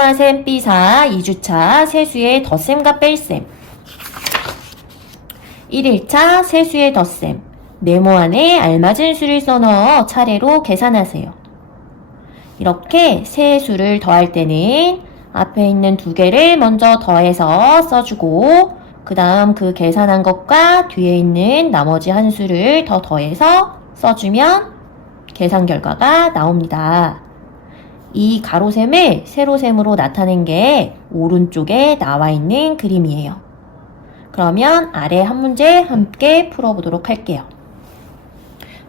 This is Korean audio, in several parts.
소마셈 B사 2주차 세수의 덧셈과 뺄셈 1일차 세수의 덧셈 네모 안에 알맞은 수를 써넣어 차례로 계산하세요. 이렇게 세 수를 더할 때는 앞에 있는 두 개를 먼저 더해서 써주고 그 다음 그 계산한 것과 뒤에 있는 나머지 한 수를 더 더해서 써주면 계산 결과가 나옵니다. 이 가로셈을 세로셈으로 나타낸 게 오른쪽에 나와 있는 그림이에요. 그러면 아래 한 문제 함께 풀어보도록 할게요.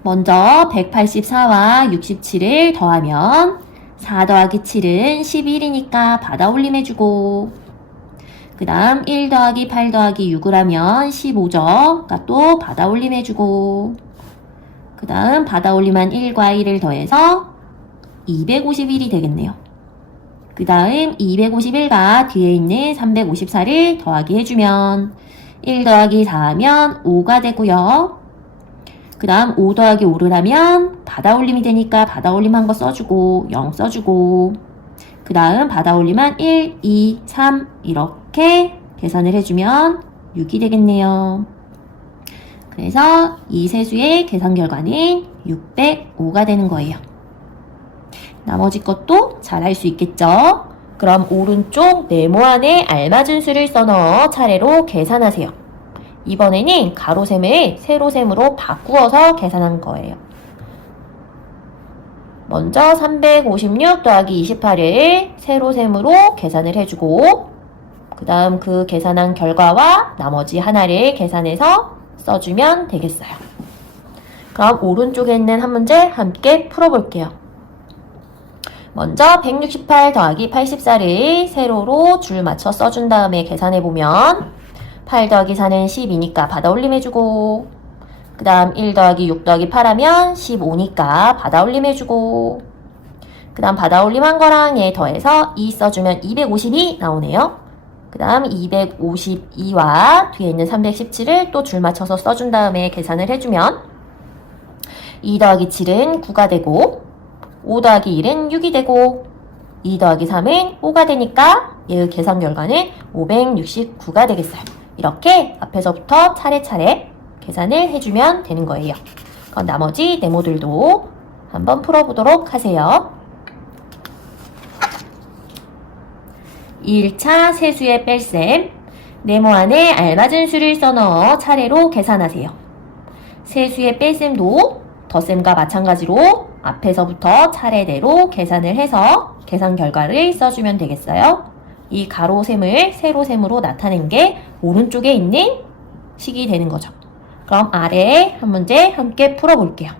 먼저 184와 67을 더하면 4 더하기 7은 11이니까 받아 올림해주고 그 다음 1 더하기 8 더하기 6을 하면 15죠. 그러니까 또 받아 올림해주고 그 다음 받아 올림한 1과 1을 더해서 251이 되겠네요. 그 다음 251과 뒤에 있는 354를 더하기 해주면 1 더하기 4 하면 5가 되고요. 그 다음 5 더하기 5를 하면 받아 올림이 되니까 받아 올림한 거 써주고 0 써주고 그 다음 받아 올림한 1, 2, 3 이렇게 계산을 해주면 6이 되겠네요. 그래서 이 세수의 계산 결과는 605가 되는 거예요. 나머지 것도 잘 할 수 있겠죠? 그럼 오른쪽 네모 안에 알맞은 수를 써넣어 차례로 계산하세요. 이번에는 가로셈을 세로셈으로 바꾸어서 계산한 거예요. 먼저 356 더하기 28을 세로셈으로 계산을 해주고 그 다음 그 계산한 결과와 나머지 하나를 계산해서 써주면 되겠어요. 그럼 오른쪽에 있는 한 문제 함께 풀어볼게요. 먼저 168 더하기 84를 세로로 줄 맞춰 써준 다음에 계산해보면 8 더하기 4는 12니까 받아 올림해주고 그 다음 1 더하기 6 더하기 8 하면 15니까 받아 올림해주고 그 다음 받아 올림한 거랑 얘 더해서 2 써주면 252 나오네요. 그 다음 252와 뒤에 있는 317을 또 줄 맞춰서 써준 다음에 계산을 해주면 2 더하기 7은 9가 되고 5 더하기 1은 6이 되고 2 더하기 3은 5가 되니까 얘의 계산 결과는 569가 되겠어요. 이렇게 앞에서부터 차례차례 계산을 해주면 되는 거예요. 그럼 나머지 네모들도 한번 풀어보도록 하세요. 2일차 세수의 뺄셈 네모 안에 알맞은 수를 써넣어 차례로 계산하세요. 세수의 뺄셈도 덧셈과 마찬가지로 앞에서부터 차례대로 계산을 해서 계산 결과를 써주면 되겠어요. 이 가로셈을 세로셈으로 나타낸 게 오른쪽에 있는 식이 되는 거죠. 그럼 아래에 한 문제 함께 풀어볼게요.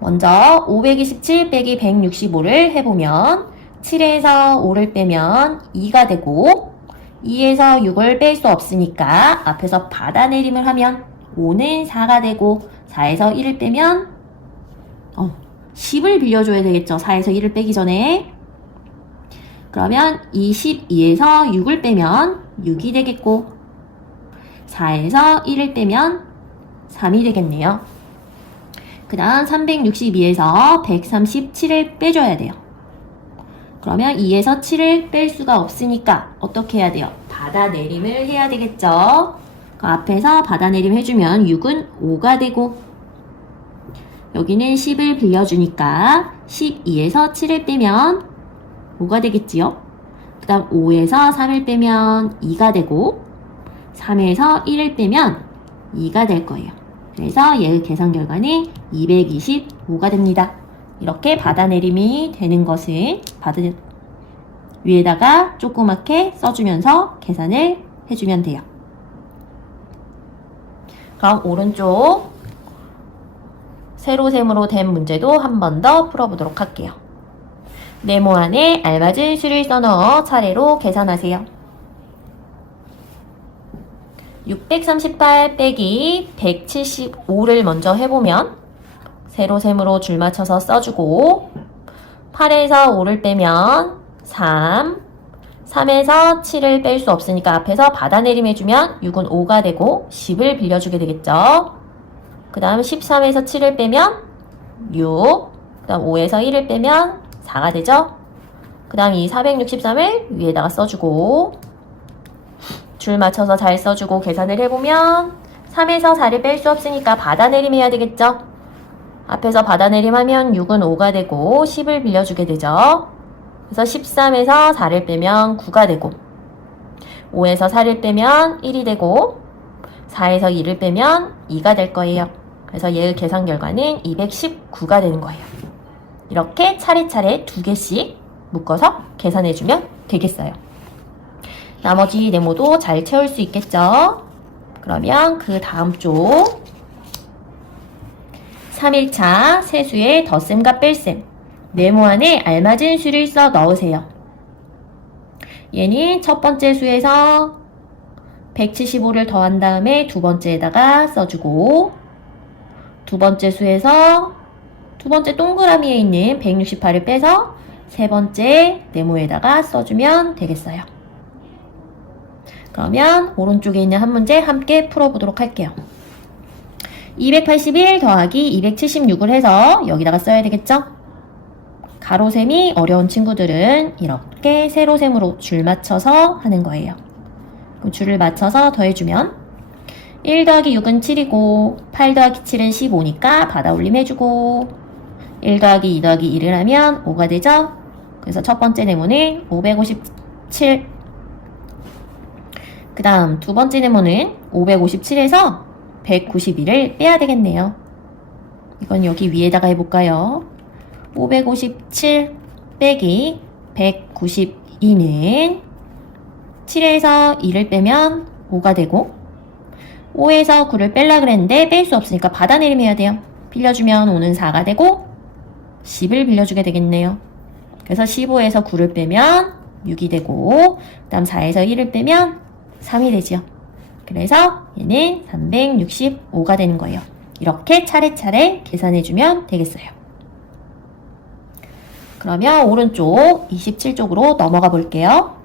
먼저 527 빼기 165를 해보면 7에서 5를 빼면 2가 되고 2에서 6을 뺄 수 없으니까 앞에서 받아내림을 하면 5는 4가 되고 4에서 1을 빼면 10을 빌려줘야 되겠죠. 4에서 1을 빼기 전에. 그러면 22에서 6을 빼면 6이 되겠고 4에서 1을 빼면 3이 되겠네요. 그 다음 362에서 137을 빼줘야 돼요. 그러면 2에서 7을 뺄 수가 없으니까 어떻게 해야 돼요? 받아내림을 해야 되겠죠. 그 앞에서 받아내림 해주면 6은 5가 되고 여기는 10을 빌려주니까 12에서 7을 빼면 5가 되겠지요. 그 다음 5에서 3을 빼면 2가 되고 3에서 1을 빼면 2가 될 거예요. 그래서 얘의 계산 결과는 225가 됩니다. 이렇게 받아내림이 되는 것은 위에다가 조그맣게 써주면서 계산을 해주면 돼요. 그럼 오른쪽 세로셈으로 된 문제도 한 번 더 풀어보도록 할게요. 네모 안에 알맞은 수를 써넣어 차례로 계산하세요. 638 빼기 175를 먼저 해보면 세로셈으로 줄 맞춰서 써주고 8에서 5를 빼면 3, 3에서 7을 뺄 수 없으니까 앞에서 받아내림 해주면 6은 5가 되고 10을 빌려주게 되겠죠. 그 다음 13에서 7을 빼면 6, 그 다음 5에서 1을 빼면 4가 되죠. 그 다음 이 463을 위에다가 써주고 줄 맞춰서 잘 써주고 계산을 해보면 3에서 4를 뺄 수 없으니까 받아내림 해야 되겠죠? 앞에서 받아내림 하면 6은 5가 되고 10을 빌려주게 되죠. 그래서 13에서 4를 빼면 9가 되고 5에서 4를 빼면 1이 되고 4에서 2를 빼면 2가 될 거예요. 그래서 얘의 계산 결과는 219가 되는 거예요. 이렇게 차례차례 2개씩 묶어서 계산해주면 되겠어요. 나머지 네모도 잘 채울 수 있겠죠? 그러면 그 다음 쪽 3일차 세수의 덧셈과 뺄셈 네모 안에 알맞은 수를 써 넣으세요. 얘는 첫 번째 수에서 175를 더한 다음에 두 번째에다가 써주고 두 번째 수에서 두 번째 동그라미에 있는 168을 빼서 세 번째 네모에다가 써주면 되겠어요. 그러면 오른쪽에 있는 한 문제 함께 풀어보도록 할게요. 281 더하기 276을 해서 여기다가 써야 되겠죠? 가로셈이 어려운 친구들은 이렇게 세로셈으로 줄 맞춰서 하는 거예요. 그럼 줄을 맞춰서 더해주면 1 더하기 6은 7이고 8 더하기 7은 15니까 받아 올림 해주고 1 더하기 2 더하기 1을 하면 5가 되죠? 그래서 첫 번째 네모는 557. 그 다음 두 번째 네모는 557에서 191을 빼야 되겠네요. 이건 여기 위에다가 해볼까요? 557 빼기 192는 7에서 2를 빼면 5가 되고 5에서 9를 뺄라 그랬는데 뺄 수 없으니까 받아내림 해야 돼요. 빌려주면 5는 4가 되고 10을 빌려주게 되겠네요. 그래서 15에서 9를 빼면 6이 되고 그 다음 4에서 1을 빼면 3이 되죠. 그래서 얘는 365가 되는 거예요. 이렇게 차례차례 계산해주면 되겠어요. 그러면 오른쪽 27쪽으로 넘어가 볼게요.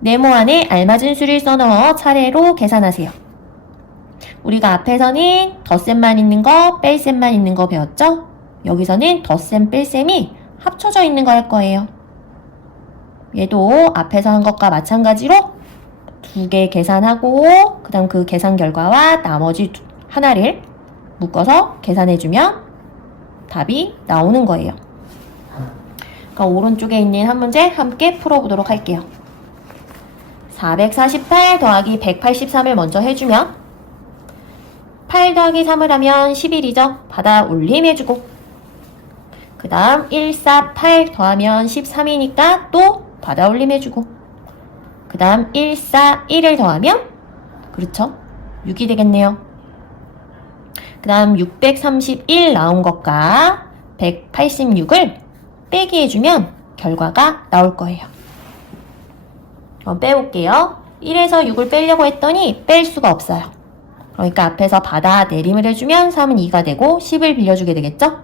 네모 안에 알맞은 수를 써넣어 차례로 계산하세요. 우리가 앞에서는 덧셈만 있는 거, 뺄셈만 있는 거 배웠죠? 여기서는 덧셈, 뺄셈이 합쳐져 있는 거 할 거예요. 얘도 앞에서 한 것과 마찬가지로 두 개 계산하고 그 다음 그 계산 결과와 나머지 하나를 묶어서 계산해주면 답이 나오는 거예요. 그럼 오른쪽에 있는 한 문제 함께 풀어보도록 할게요. 448 더하기 183을 먼저 해주면 8 더하기 3을 하면 11이죠. 받아 올림 해주고 그 다음 148 더하면 13이니까 또 받아 올림 해주고 그 다음 141을 더하면 그렇죠. 6이 되겠네요. 그 다음 631 나온 것과 186을 빼기 해주면 결과가 나올 거예요. 그럼 빼볼게요. 1에서 6을 빼려고 했더니 뺄 수가 없어요. 그러니까 앞에서 받아 내림을 해주면 3은 2가 되고 10을 빌려주게 되겠죠?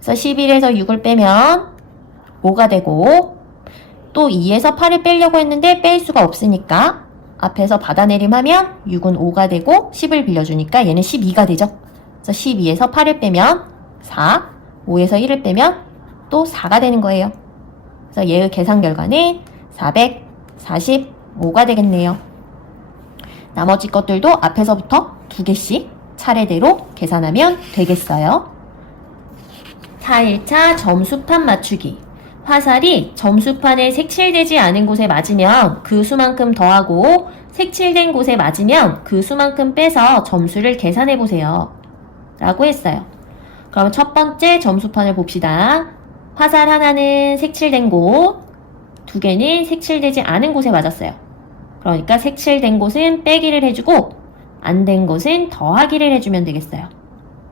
그래서 11에서 6을 빼면 5가 되고 또 2에서 8을 빼려고 했는데 뺄 수가 없으니까 앞에서 받아 내림하면 6은 5가 되고 10을 빌려주니까 얘는 12가 되죠? 그래서 12에서 8을 빼면 4, 5에서 1을 빼면 또 4가 되는 거예요. 그래서 얘의 계산 결과는 445가 되겠네요. 나머지 것들도 앞에서부터 두 개씩 차례대로 계산하면 되겠어요. 4일차 점수판 맞추기. 화살이 점수판에 색칠되지 않은 곳에 맞으면 그 수만큼 더하고 색칠된 곳에 맞으면 그 수만큼 빼서 점수를 계산해보세요. 라고 했어요. 그럼 첫 번째 점수판을 봅시다. 화살 하나는 색칠된 곳, 두 개는 색칠되지 않은 곳에 맞았어요. 그러니까 색칠된 곳은 빼기를 해주고 안 된 곳은 더하기를 해주면 되겠어요.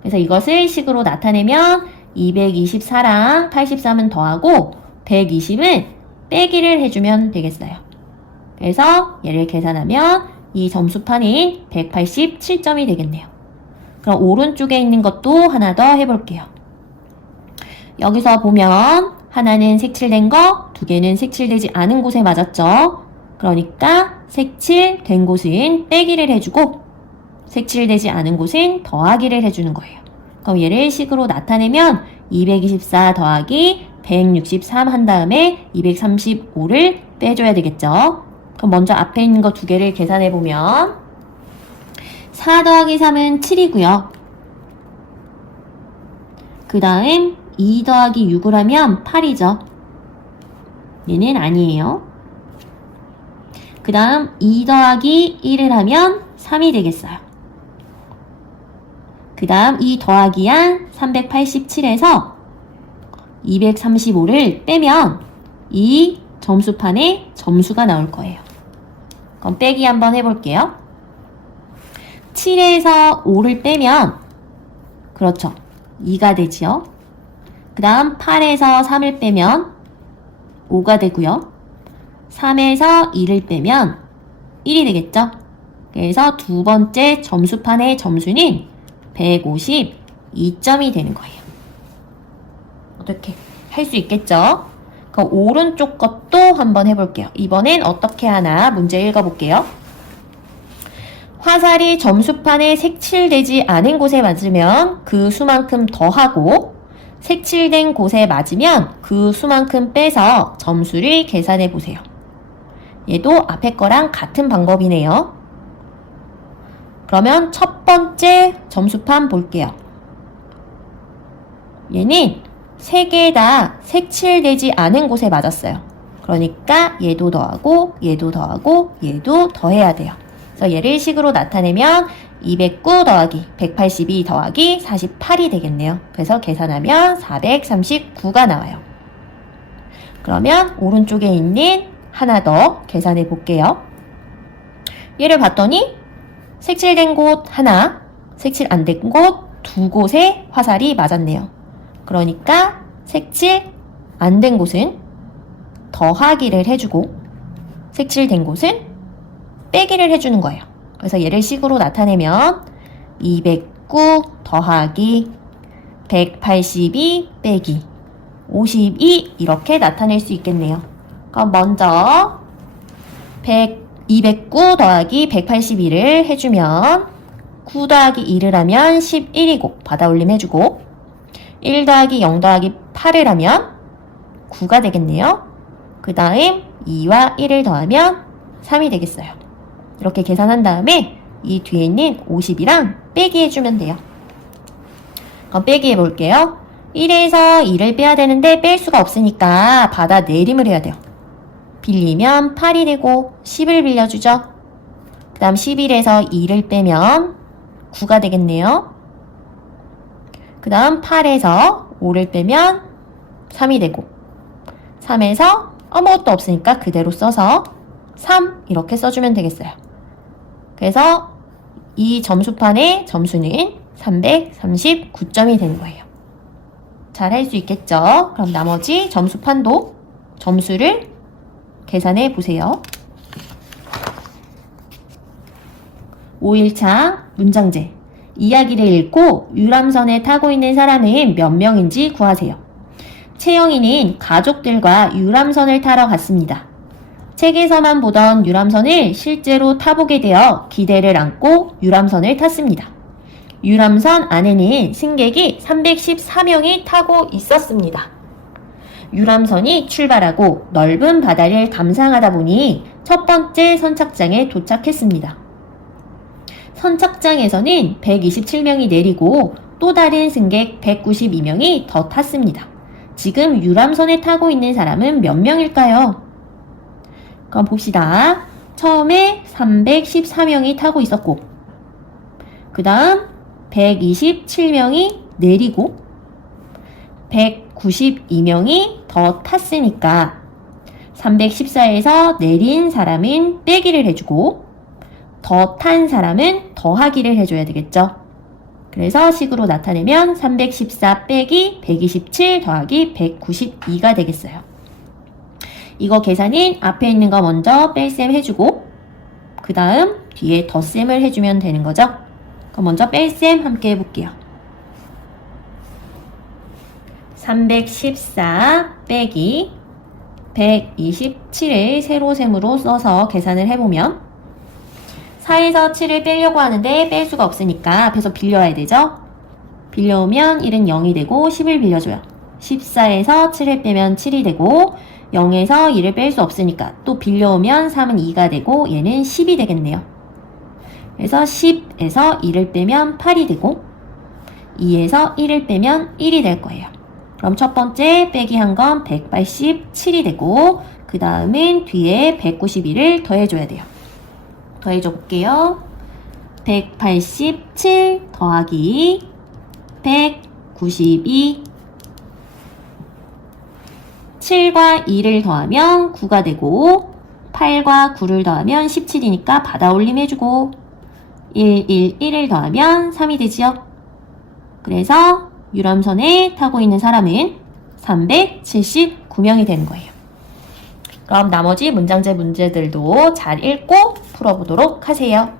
그래서 이것을 식으로 나타내면 224랑 83은 더하고 120은 빼기를 해주면 되겠어요. 그래서 얘를 계산하면 이 점수판인 187점이 되겠네요. 그럼 오른쪽에 있는 것도 하나 더 해볼게요. 여기서 보면 하나는 색칠된 거, 두 개는 색칠되지 않은 곳에 맞았죠. 그러니까 색칠된 곳은 빼기를 해주고 색칠되지 않은 곳은 더하기를 해주는 거예요. 그럼 얘를 식으로 나타내면 224 더하기 163 한 다음에 235를 빼줘야 되겠죠. 그럼 먼저 앞에 있는 거 두 개를 계산해 보면 4 더하기 3은 7이고요. 그 다음 2 더하기 6을 하면 8이죠. 얘는 아니에요. 그 다음 2 더하기 1을 하면 3이 되겠어요. 그 다음 이 더하기 한 387에서 235를 빼면 이 점수판에 점수가 나올 거예요. 그럼 빼기 한번 해볼게요. 7에서 5를 빼면 그렇죠. 2가 되지요. 그 다음 8에서 3을 빼면 5가 되고요. 3에서 2를 빼면 1이 되겠죠. 그래서 두 번째 점수판의 점수는 152점이 되는 거예요. 어떻게 할 수 있겠죠? 그럼 오른쪽 것도 한번 해볼게요. 이번엔 어떻게 하나 문제 읽어볼게요. 화살이 점수판에 색칠되지 않은 곳에 맞으면 그 수만큼 더하고 색칠된 곳에 맞으면 그 수만큼 빼서 점수를 계산해 보세요. 얘도 앞에 거랑 같은 방법이네요. 그러면 첫 번째 점수판 볼게요. 얘는 세 개 다 색칠되지 않은 곳에 맞았어요. 그러니까 얘도 더하고 얘도 더하고 얘도 더해야 돼요. 그래서 얘를 식으로 나타내면 209 더하기 182 더하기 48이 되겠네요. 그래서 계산하면 439가 나와요. 그러면 오른쪽에 있는 하나 더 계산해 볼게요. 얘를 봤더니 색칠된 곳 하나, 색칠 안 된 곳 두 곳에 화살이 맞았네요. 그러니까 색칠 안 된 곳은 더하기를 해주고 색칠된 곳은 빼기를 해주는 거예요. 그래서 얘를 식으로 나타내면 209 더하기 182 빼기 52 이렇게 나타낼 수 있겠네요. 그럼 먼저 209 더하기 182를 해주면 9 더하기 2를 하면 11이고 받아올림 해주고 1 더하기 0 더하기 8을 하면 9가 되겠네요. 그 다음 2와 1을 더하면 3이 되겠어요. 이렇게 계산한 다음에 이 뒤에 있는 50이랑 빼기 해주면 돼요. 그럼 빼기 해볼게요. 1에서 2를 빼야 되는데 뺄 수가 없으니까 받아 내림을 해야 돼요. 빌리면 8이 되고 10을 빌려주죠. 그 다음 11에서 2를 빼면 9가 되겠네요. 그 다음 8에서 5를 빼면 3이 되고 3에서 아무것도 없으니까 그대로 써서 3 이렇게 써주면 되겠어요. 그래서 이 점수판의 점수는 339점이 되는 거예요. 잘 할 수 있겠죠? 그럼 나머지 점수판도 점수를 계산해 보세요. 5일차 문장제. 이야기를 읽고 유람선에 타고 있는 사람은 몇 명인지 구하세요. 채영이는 가족들과 유람선을 타러 갔습니다. 책에서만 보던 유람선을 실제로 타보게 되어 기대를 안고 유람선을 탔습니다. 유람선 안에는 승객이 314명이 타고 있었습니다. 유람선이 출발하고 넓은 바다를 감상하다 보니 첫 번째 선착장에 도착했습니다. 선착장에서는 127명이 내리고 또 다른 승객 192명이 더 탔습니다. 지금 유람선에 타고 있는 사람은 몇 명일까요? 그럼 봅시다. 처음에 314명이 타고 있었고 그 다음 127명이 내리고 192명이 더 탔으니까 314에서 내린 사람은 빼기를 해주고 더 탄 사람은 더하기를 해줘야 되겠죠. 그래서 식으로 나타내면 314 빼기 127 더하기 192가 되겠어요. 이거 계산은 앞에 있는 거 먼저 뺄셈 해주고 그 다음 뒤에 덧셈을 해주면 되는 거죠. 그럼 먼저 뺄셈 함께 해볼게요. 314 빼기 127을 세로셈으로 써서 계산을 해보면 4에서 7을 빼려고 하는데 뺄 수가 없으니까 앞에서 빌려야 되죠. 빌려오면 1은 0이 되고 10을 빌려줘요. 14에서 7을 빼면 7이 되고 0에서 2를 뺄 수 없으니까 또 빌려오면 3은 2가 되고 얘는 10이 되겠네요. 그래서 10에서 2를 빼면 8이 되고 2에서 1을 빼면 1이 될 거예요. 그럼 첫 번째 빼기 한 건 187이 되고 그 다음은 뒤에 191을 더해줘야 돼요. 더해줘 볼게요. 187 더하기 192 7과 2를 더하면 9가 되고 8과 9를 더하면 17이니까 받아 올림 해주고 111을 더하면 3이 되지요. 그래서 유람선에 타고 있는 사람은 379명이 되는 거예요. 그럼 나머지 문장제 문제들도 잘 읽고 풀어보도록 하세요.